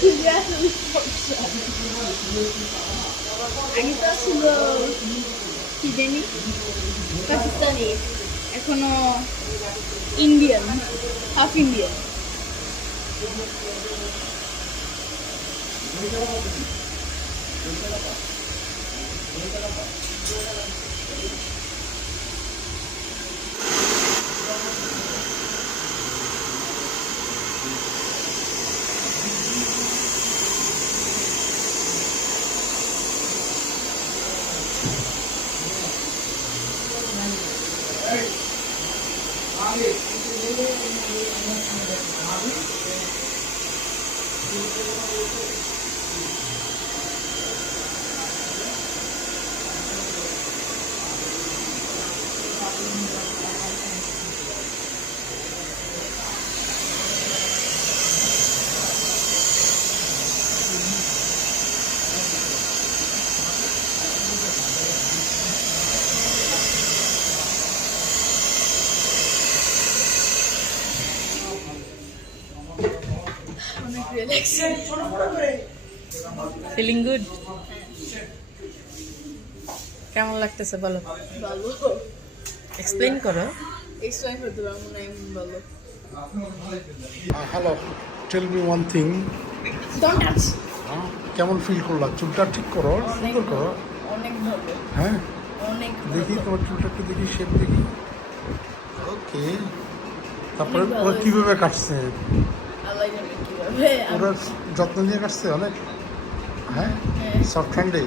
খুবই আসলে সমস্যা। আগে তো ছিল কি জানি পাকিস্তানি এখনো Indian half Indian Thank you. Feeling good কেমন লাগতেছে বলো? ভালো। এক্সপ্লেন করো। এক্সপ্লেন করতে পারব না এমন ভালো। Hello tell me one thing কেমন ফিল করলা? চুলটা ঠিক করো সুন্দর করো। অনেক ভালো। হ্যাঁ? অনেক দেখি তোমার চুলটা একটু দেখি শেপ দেখি। ওকে তারপরে কীভাবে কাটছে? আল্লাহ জানে কীভাবে ওরা যত্ন নিয়ে কাটছে অনেক? হ্যাঁ। সফট হ্যান্ডে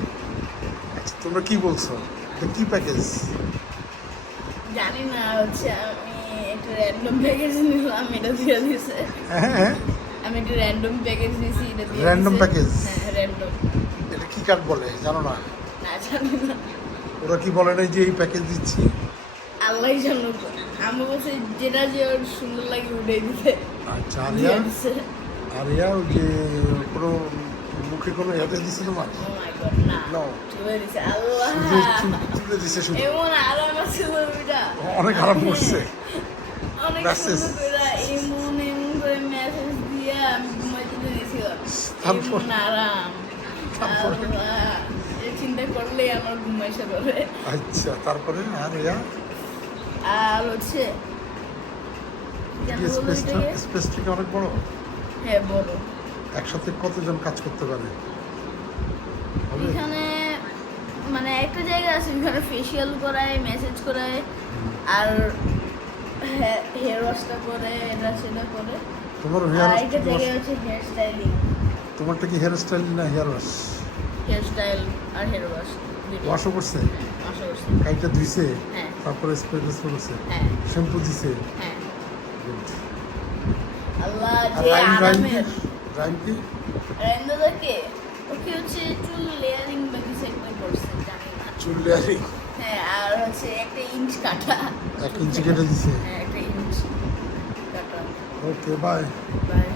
আচ্ছা তোমরা কি বলছো? এটা কি প্যাকেজ জানি না হচ্ছে আমি একটা র্যান্ডম প্যাকেজ নিলাম এটা দিয়ে হ্যাঁ হ্যাঁ। আমি একটা র্যান্ডম প্যাকেজ দিয়েছি এটা দিয়ে Random দিয়েছে। হ্যাঁ র্যান্ডম এটা কি কাট বলে? জানো না? না জানি না। ওরা কি বলে নাই যে এই প্যাকেজ দিচ্ছি? আল্লাহ জানো আমি বলছি যেটা যে সুন্দর লাগে উঠে দিতে আচ্ছা আরিয়া? আরিয়া যে কোনো মুখে কোনো অ্যাড্রেস দিচ্ছে তোমার. তুলে দিছে শুধু। অনেক আরাম করছে। আচ্ছা তারপরে আরিয়া? আর হচ্ছে স্পেসটা এটাকে? স্পেস থেকে অনেক বড়। হ্যাঁ বড়। একসাথে কতজন কাজ করতে পারে? এখানে মানে একটা জায়গা আছে ফেসিয়াল করায় মেসেজ করায় আর হেয়ার ওয়াশটা করে এটা সেটা করে। তোমার আর একটা জায়গায় হচ্ছে হেয়ার স্টাইলিং তোমারটা কি হেয়ার স্টাইল না হেয়ার ওয়াশ হেয়ার স্টাইল আর হেয়ার ওয়াশ ওয়াশও করছে? করছি। কাইটা ধুইছে? হ্যাঁ। তারপরে স্প্রে করেছে? হ্যাঁ। শ্যাম্পু দিছে? হ্যাঁ. আল্লাহ যে রাইম রাইম কি রাইম কি রেন্দাদাকে ওকে হচ্ছে চুল লেয়ারিং বা কিছু একটা করছে জানি না চুল লেয়ারিং হ্যাঁ আর হচ্ছে একটা ইঞ্চ কাটা এক ইঞ্চি কেটে দিছে হ্যাঁ একটা ইঞ্চ কাটা ওকে বাই বাই